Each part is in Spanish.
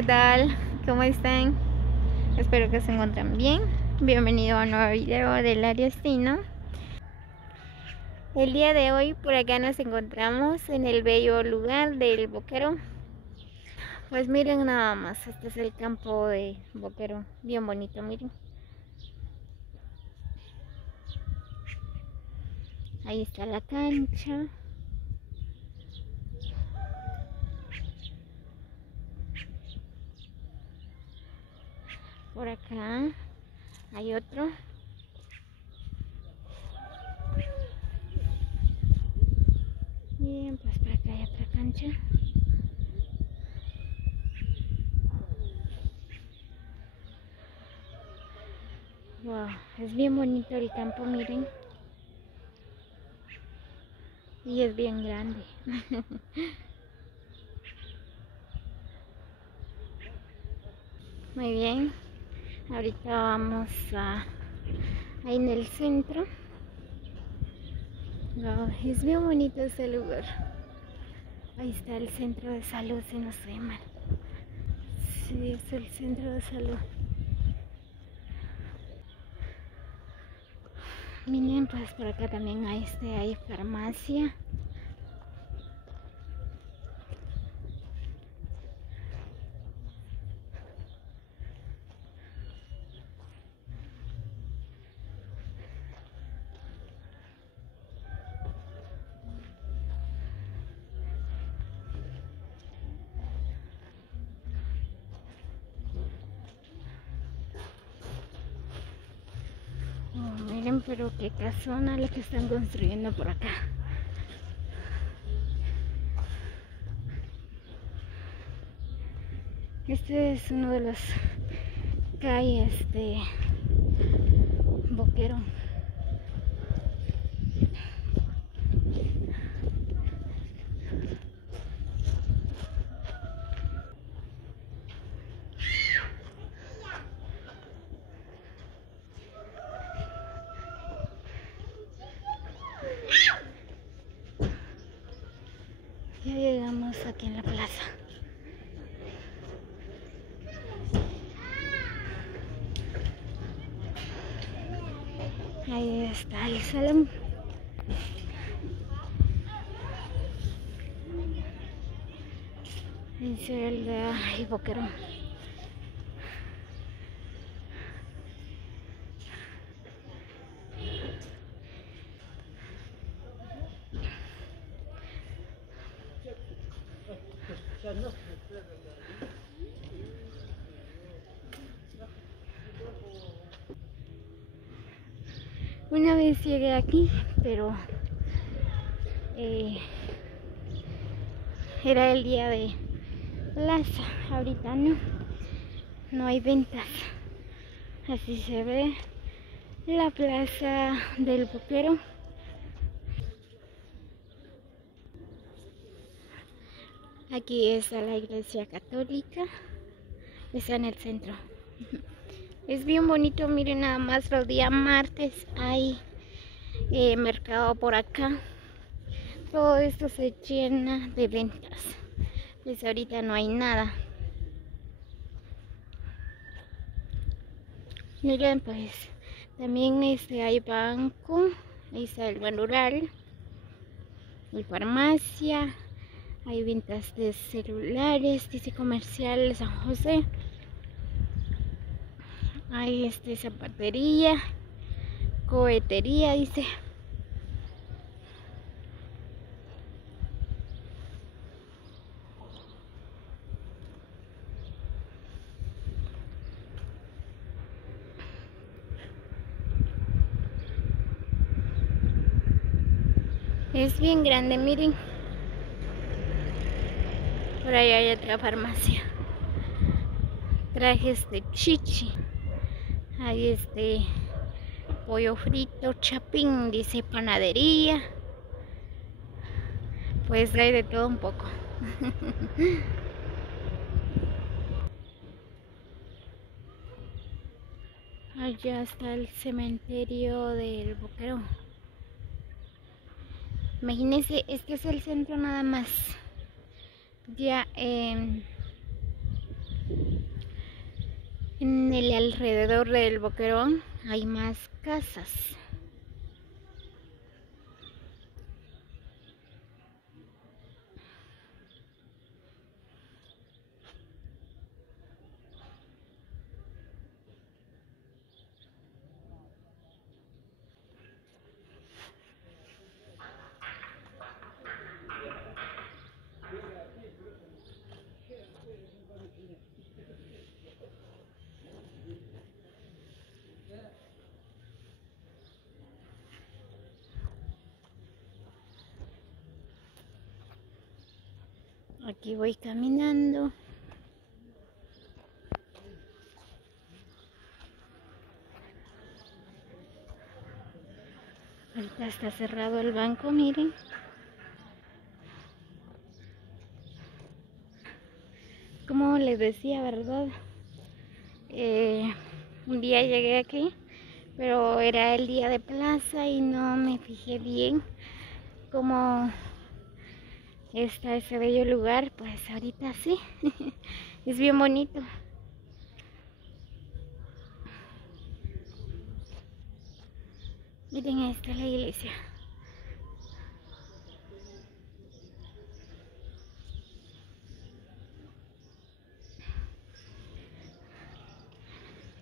¿qué tal? ¿Cómo están? Espero que se encuentren bien. Bienvenido a un nuevo video del Destino. El día de hoy por acá nos encontramos en el bello lugar del Boquero. Pues miren nada más, este es el campo de Boquero, bien bonito, miren. Ahí está la cancha. Por acá hay otro. Bien, pues por acá hay otra cancha. Wow, es bien bonito el campo, miren. Y es bien grande. Muy bien. Ahorita vamos ahí en el centro. Wow, es bien bonito este lugar. Ahí está el centro de salud, si no estoy mal. Sí, es el centro de salud. Miren, pues por acá también hay farmacia. Oh, miren, pero qué casona la que están construyendo por acá. Este es uno de los calles de Boquero. Ya llegamos aquí en la plaza. Ahí está el salón. Es el de Boquero. Una vez llegué aquí, pero era el día de plaza. Ahorita no hay ventas. Así se ve la plaza del Boquero. Aquí está la iglesia católica. Está en el centro. Es bien bonito, miren nada más, los días martes hay mercado por acá. Todo esto se llena de ventas. Pues ahorita no hay nada. Miren, pues también hay banco. Ahí está el Ban Rural. Hay farmacia. Hay ventas de celulares. Dice comercial San José. Hay zapatería. Cohetería, dice. Es bien grande, miren. Por ahí hay otra farmacia. Trajes de chichi. Hay pollo frito, chapín, dice panadería. Pues hay de todo un poco. Allá está el cementerio del Boquero. Imagínense, este es el centro nada más. Ya En el alrededor del Boquerón hay más casas. Aquí voy caminando. Ahorita está cerrado el banco, miren. Como les decía, ¿verdad? Un día llegué aquí, pero era el día de plaza y no me fijé bien cómo está ese bello lugar. Pues ahorita sí, es bien bonito. Miren, ahí está la iglesia.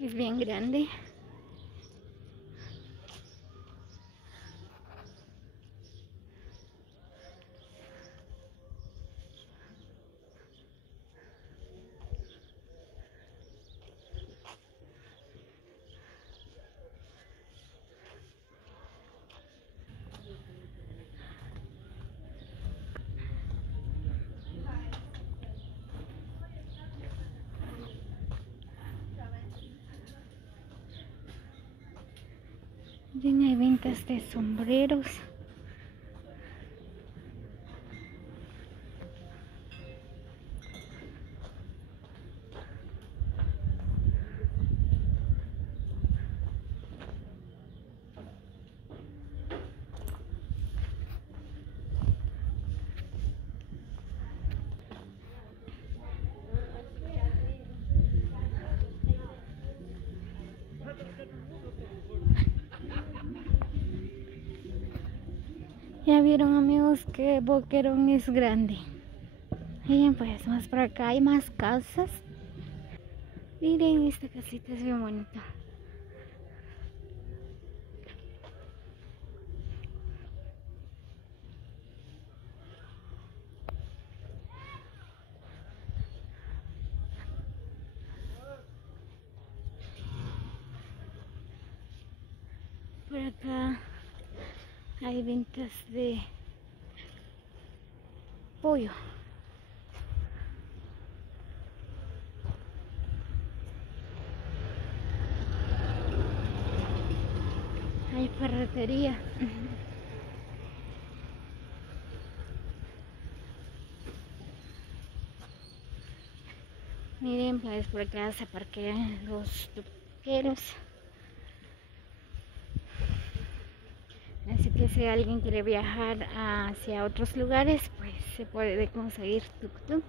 Es bien grande. Miren, hay ventas de sombreros. Ya vieron, amigos, que Boquerón es grande. Miren, pues más por acá hay más casas. Miren, esta casita es bien bonita. Por acá hay ventas de pollo. Hay ferretería. Miren, pues por acá se parquean los tuqueros. Así que si alguien quiere viajar hacia otros lugares, pues se puede conseguir tuk-tuk.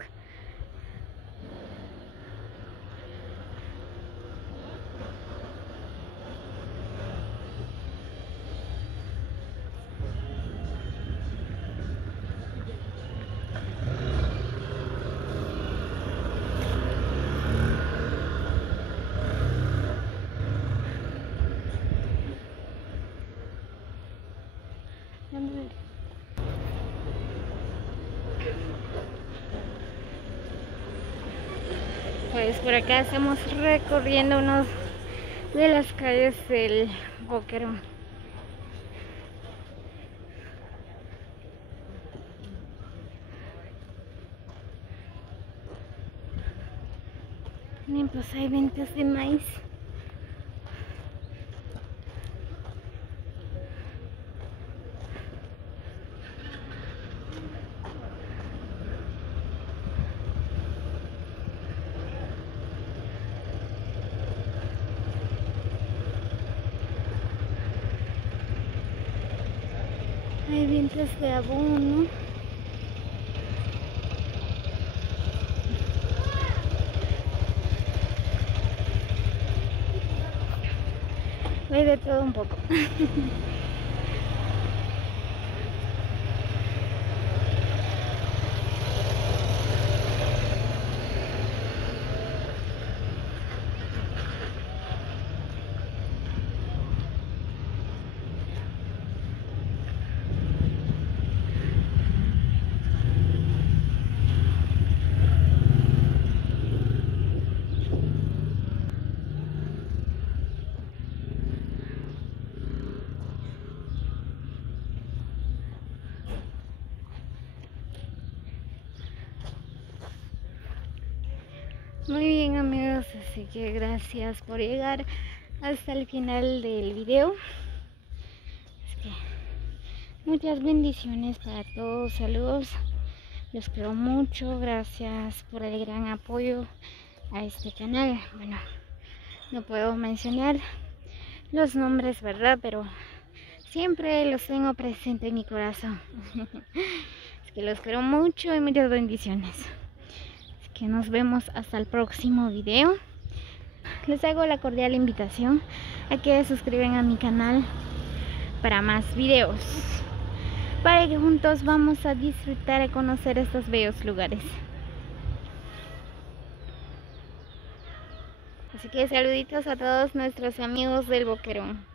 Pues por acá estamos recorriendo uno de las calles del Boquerón. Miren, pues hay ventas de maíz. Hay ventas de abono. hay de todo un poco. Muy bien, amigos, así que gracias por llegar hasta el final del video. Así que muchas bendiciones para todos, saludos, los quiero mucho, gracias por el gran apoyo a este canal. Bueno, no puedo mencionar los nombres, ¿verdad? Pero siempre los tengo presente en mi corazón. Así que los quiero mucho y muchas bendiciones. Que nos vemos hasta el próximo video. Les hago la cordial invitación a que se suscriban a mi canal para más videos, para que juntos vamos a disfrutar y conocer estos bellos lugares. Así que saluditos a todos nuestros amigos del Boquerón.